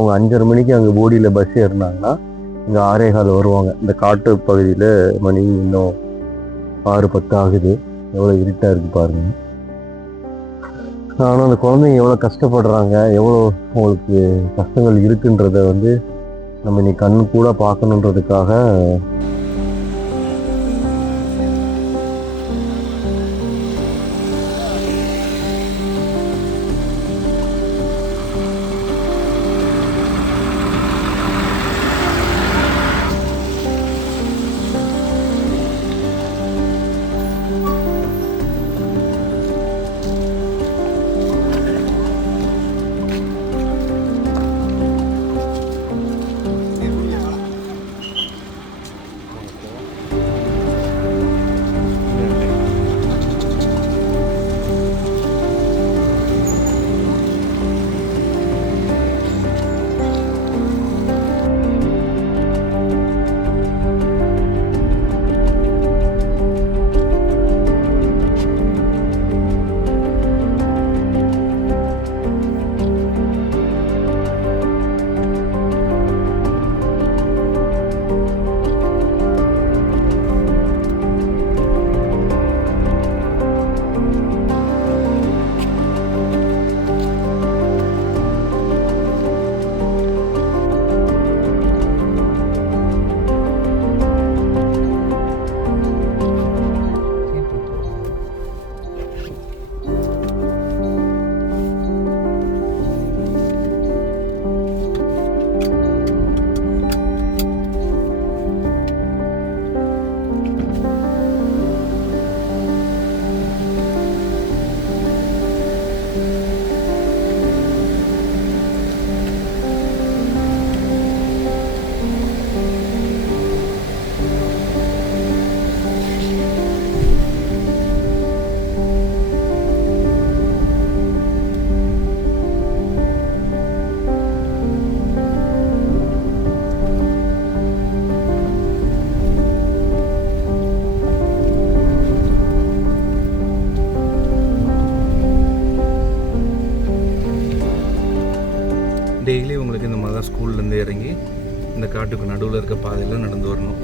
அவங்க 5:30 மணிக்கு அங்கே போடியில் பஸ் ஏறினாங்கன்னா இங்கே 6:15 வருவாங்க. இந்த காட்டு பகுதியில் மணி இன்னும் 6:10 ஆகுது. எவ்வளோ இருட்டாக இருக்குது பாருங்கள். ஆனால் அந்த குழந்தைங்க எவ்வளோ கஷ்டப்படுறாங்க, எவ்வளோ அவங்களுக்கு கஷ்டங்கள் இருக்குன்றத நம்ம இன்னைக்கு கண்ணு கூட பார்க்கணுன்றதுக்காக டெய்லி உங்களுக்கு இந்த மாதிரி தான் ஸ்கூல்லேருந்து இறங்கி இந்த காட்டுக்கு நடுவில் இருக்க பாதையில் நடந்து வரணும்.